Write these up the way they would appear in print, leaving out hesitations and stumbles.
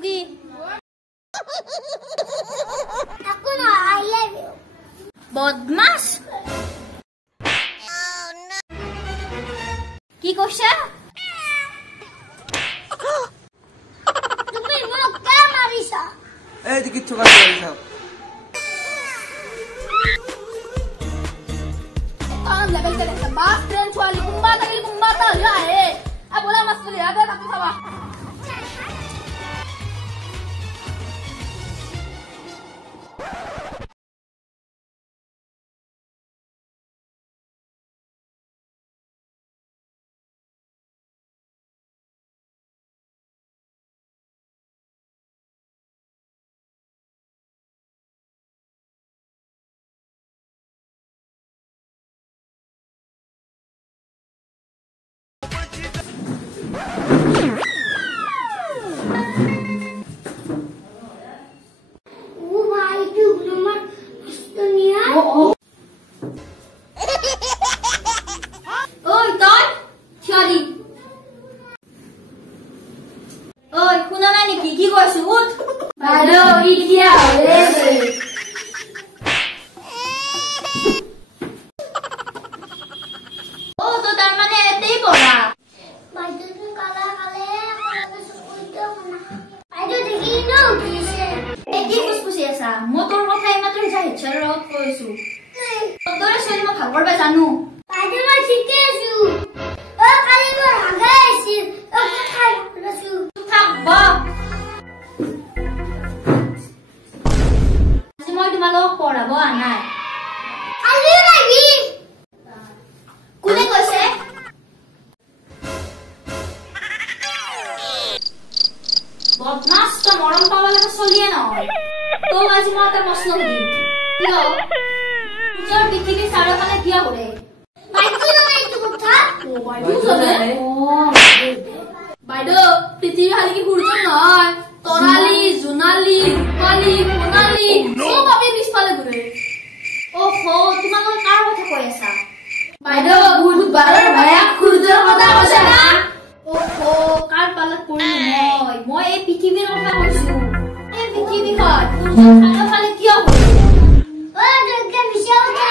ফুকি আকো না I love you বদমাস কি কইছা তুমি মোক কে মারিছা এই যে কিচ্ছু কাজ করিস না কান লেভেল তে একটা বাস ট্রেন চলি কুম্বাতা লিয়া হে আ বলা মাস করে আগে তাকে খাওয়া মোটৰ কথাই মাত্ৰ যা হেছৰ লগত কৈছো তোৰ শৰীৰ মই ভাগৰ পাই জানো বাইদে মই ঠিকে আছো ও কালি মই হাগাই আছিল ও খাই লছো থাকব আজি মই তোমালোকক পঢ়াব আনাই আজি লাগি কোনে কৈছে বদমাস তো মৰম পাবলৈ চলিয়ে নহয় তো আজি মই এটা প্ৰশ্ন সুধিম কিয় নিজৰ পৃথিৱী চাৰিওফালে কিয় ঘূৰে বাইদে এইটো কথা ও বাইদেউ জানে বাইদেউ পৃথিৱী খালি কি সূৰ্য নহয় তৰালি জোনালি ৰূপালী সোণালী চব আমি পিছফালে ঘূৰে ওহো তোমালোকে কাৰ কথা কৈ আছা বাইদেউ বুধবাৰৰ ভায়া সূৰ্যৰ কথা কৈছা না ওহো কাৰ পালত পৰিলো মই এই পৃথিৱীৰ কথা কৈছো এই পৃথিৱীখন সূৰ্যৰ চাৰিওফালে কিয় ঘূৰে ও দুৰ্গা বিশালতা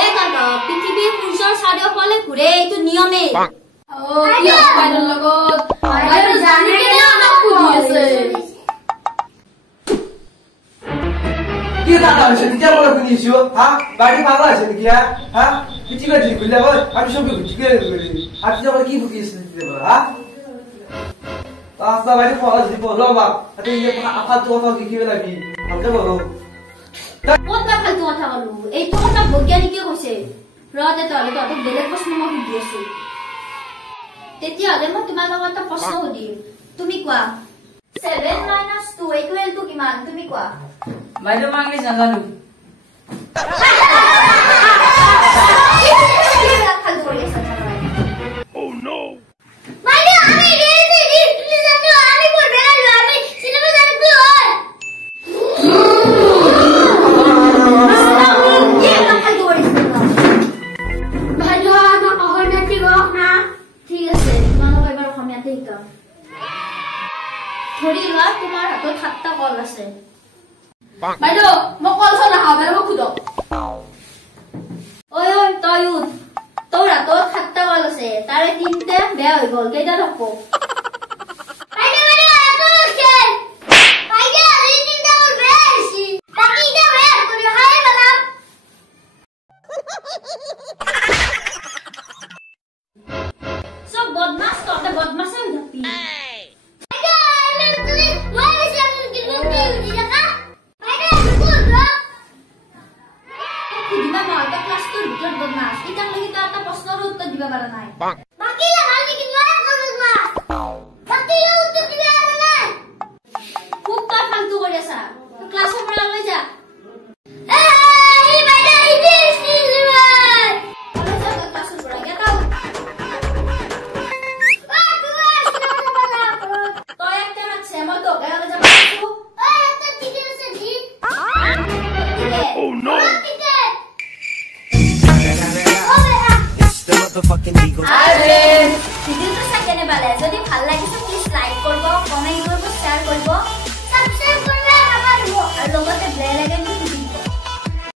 এই কাকা পৃথিৱীৰ সূৰ্যৰ চাৰিওফালে ঘূৰে এইটো নিয়মে ও কি বাইদেউৰ লগত বাইদেউ জানি কেনে আমাক সুধি আছে কি দাদা হৈছে তেতিয়া মই শুনিছো হা বাড়ি পাগল আছে নেকি হা কিছু করে ঠিক হইলা বল আমি সব কিছু করে করি আর তুই আমার কি ফুকিস দিতে বল হা আস্তা বাড়ি ফলা দিব রবা এটা ইয়ে আফাত কথা কি লাগি আমাকে বলো কোনটা ফালতু কথা বলু এইটো কথা বৈজ্ঞানিকে কৈছে ৰতে তলে ততে বেলেগ প্ৰশ্ন মই সুধি আছো তেতিয়াহ'লে মই তোমাৰ লগত এটা প্ৰশ্ন সুধিম তুমি কোৱা 7 - 2 = কিমান তুমি কোৱা বাইদেউ মই ইংলিছ নাজানো Oh no বাইদে আমি রিয়েলি জানো আমি পড়বে না আমি সিনেমা জানবো বাইদে না কহনা ঠিক হোক না ঠিক আছে তোমালোক এবাৰ অসমীয়াতে শিকাম ধৰি লোৱা তোমাৰ হাতত 7টা কল আছে বাইদেউ মই কল চল নাখাওঁ বাইদেউ খুদ ঐ তই উঠ তোৰ হাতত 7টা কল আছে তাৰে 3টা বেয়া হৈ গ'ল কেইটা থাকব বাইদে এত খেল বাইদে এই তিনটা ওর বেশি বাকিটা বের করে খাই গেলাম সব বদমাস ততে বদমাসে হৈ থাকবি বাইদে তুই মই বেশি আমি কিন্তু কি হইছে জাকা বাইদে স্কুল র সুধিবা মই তো ক্লাছটোৰ ভিতৰত বদমাস ইতালৈকে তো এটা প্ৰশ্নৰ উত্তৰ দিব পৰা নাই বাকি লাগাল কি নয় কৰব মা বাকি উত্তৰ দিবে না খুব তই ফালতু কৰি আছা ক্লাছৰ পৰা লৈ যা এই বাইদে এই দিছিলবাই ক্লাছৰ পৰা গেট আউট তই একটা মাছে মই তো গালে যাব আছো Oh no! It's the motherfucking Eagle. আরে ভিডিওটো চাই কেনে পালে যদি ভাল লাগিছে